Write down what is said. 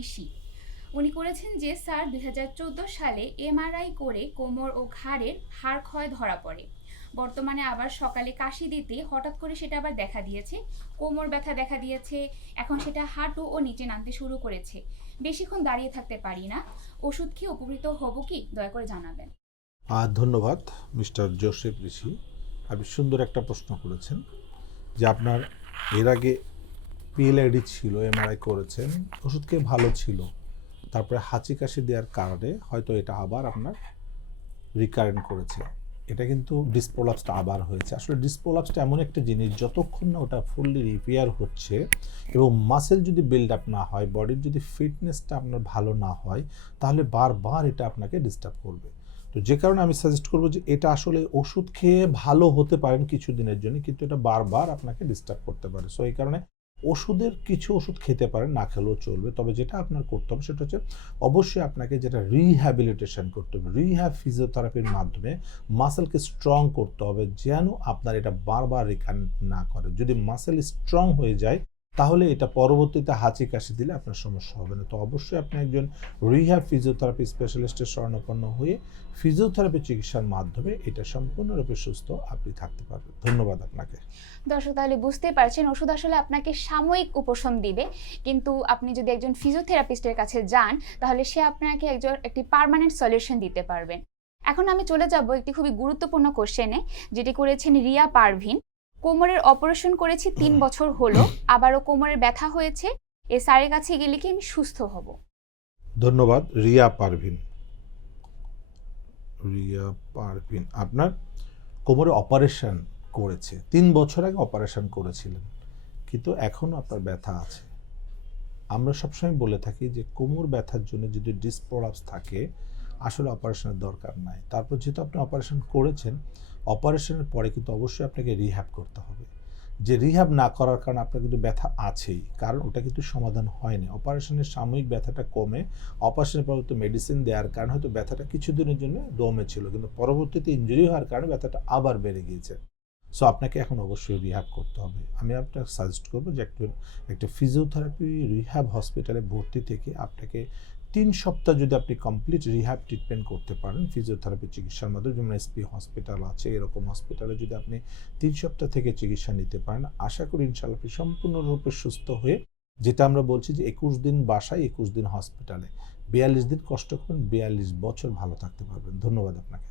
আপনি করেছেন যে, স্যার, দুই হাজার চোদ্দ সালে এমআরআই করে কোমর ও ঘাড়ের হাড় ক্ষয় ধরা পড়ে। বর্তমানে আবার সকালে কাশি দিতে হঠাৎ করে সেটা আবার দেখা দিয়েছে। কোমর ব্যথা দেখা দিয়েছে। এখন সেটা হাঁটু ও নিচে নামতে শুরু করেছে। বেশিক্ষণ দাঁড়িয়ে থাকতে পারি না। ওষুধ খেয়ে উপকৃত হব কি? দয়া করে জানাবেন। ধন্যবাদ, মিস্টার জোসেফ ঋষি। আপনি সুন্দর একটা প্রশ্ন করেছেন যে, আপনার এর আগে পিএলআইডি ছিল, এমআরআই করেছেন, ওষুধ খেয়ে ভালো ছিল। তারপরে হাঁচি কাশি দেওয়ার কারণে হয়তো এটা আবার আপনার রিকারেন্ট করেছে। এটা কিন্তু ডিসপোলাপসটা আবার হয়েছে। আসলে ডিসপোলাপসটা এমন একটা জিনিস, যতক্ষণ না ওটা ফুললি রিপেয়ার হচ্ছে এবং মাসেল যদি বিল্ড আপ না হয় বডির যদি ফিটনেসটা আপনার ভালো না হয়, তাহলে বারবার এটা আপনাকে ডিস্টার্ব করবে। তো যে কারণে আমি সাজেস্ট করব যে এটা আসলে ওষুধ খেয়ে ভালো হতে পারেন কিছু দিনের জন্য, কিন্তু এটা বারবার আপনাকে ডিস্টার্ব করতে পারে। সো এই কারণে ওষুধের কিছু ওষুধ খেতে পারেন, না খেলেও চলবে। তবে যেটা আপনার করতে হবে সেটা হচ্ছে অবশ্যই আপনাকে যেটা রিহ্যাবিলিটেশন করতে হবে। রিহ্যাব ফিজিওথেরাপির মাধ্যমে মাসেলকে স্ট্রং করতে হবে, যেন আপনার এটা বারবার রিকান না করে। যদি মাসেল স্ট্রং হয়ে যায় তাহলে এটা পরবর্তীতে হাঁচি কাশি দিলে আপনার সমস্যা হবে না। তো অবশ্যই আপনি একজন রিহ্যাব ফিজিওথেরাপি স্পেশালিস্টের শরণাপন্ন হয়ে ফিজিওথেরাপি চিকিৎসার মাধ্যমে এটা সম্পূর্ণরূপে সুস্থ আপনি থাকতে পারবেন। ধন্যবাদ আপনাকে। দর্শক, তাহলে বুঝতেই পারছেন, ওষুধ আসলে আপনাকে সাময়িক উপশম দিবে। কিন্তু আপনি যদি একজন ফিজিওথেরাপিস্টের কাছে যান, তাহলে সে আপনাকে একজন, একটি পার্মানেন্ট সলিউশন দিতে পারবেন এখন আমি চলে যাব একটি খুবই গুরুত্বপূর্ণ কোশ্চেনে যেটি করেছেন রিয়া পারভিন। কোমরের অপারেশন করেছি তিন বছর হলো, আবারও কোমরের ব্যথা হয়েছে। এ স্যারের কাছে গেলে কি আমি সুস্থ হব? ধন্যবাদ, রিয়া পারভিন। রিয়া পারভিন, আপনার কোমরে অপারেশন করেছে। তিন বছর আগে অপারেশন করেছিলেন, কিন্তু এখনও আপনার ব্যথা আছে। আমরা সবসময় বলে থাকি যে কোমর ব্যথার জন্য যদি ডিসপ্রলাপস থাকে আসলে অপারেশনের দরকার নাই। তারপর যেহেতু আপনি অপারেশন করেছেন অপারেশনের পরে কিন্তু অবশ্যই আপনাকে রিহ্যাব করতে হবে। যে রিহ্যাব না করার কারণে আপনার কিন্তু ব্যথা আছেই, কারণ ওটা কিন্তু সমাধান হয়নি। অপারেশনের সাময়িক ব্যথাটা কমে অপারেশনের পরবর্তী মেডিসিন দেওয়ার কারণে হয়তো ব্যথাটা কিছুদিনের জন্য দমে ছিল, কিন্তু পরবর্তীতে ইঞ্জুরি হওয়ার কারণে ব্যথাটা আবার বেড়ে গিয়েছে। সো আপনাকে এখন অবশ্যই রিহ্যাব করতে হবে। আমি আপনাকে সাজেস্ট করব যে একটু, একটা ফিজিওথেরাপি রিহ্যাব হসপিটালে ভর্তি থেকে আপনাকে তিন সপ্তাহ যদি আপনি কমপ্লিট রিহ্যাব ট্রিটমেন্ট করতে পারেন ফিজিওথেরাপি চিকিৎসার মাধ্যমে, যেমন এসপি হসপিটাল আছে, এরকম হসপিটালে যদি আপনি তিন সপ্তাহ থেকে চিকিৎসা নিতে পারেন, আশা করি ইনশাল্লাহ আপনি সম্পূর্ণরূপে সুস্থ হয়ে, যেটা আমরা বলছি যে একুশ দিন বাসায়, একুশ দিন হসপিটালে বিয়াল্লিশ দিন কষ্ট করবেন, বিয়াল্লিশ বছর ভালো থাকতে পারবেন। ধন্যবাদ আপনাকে।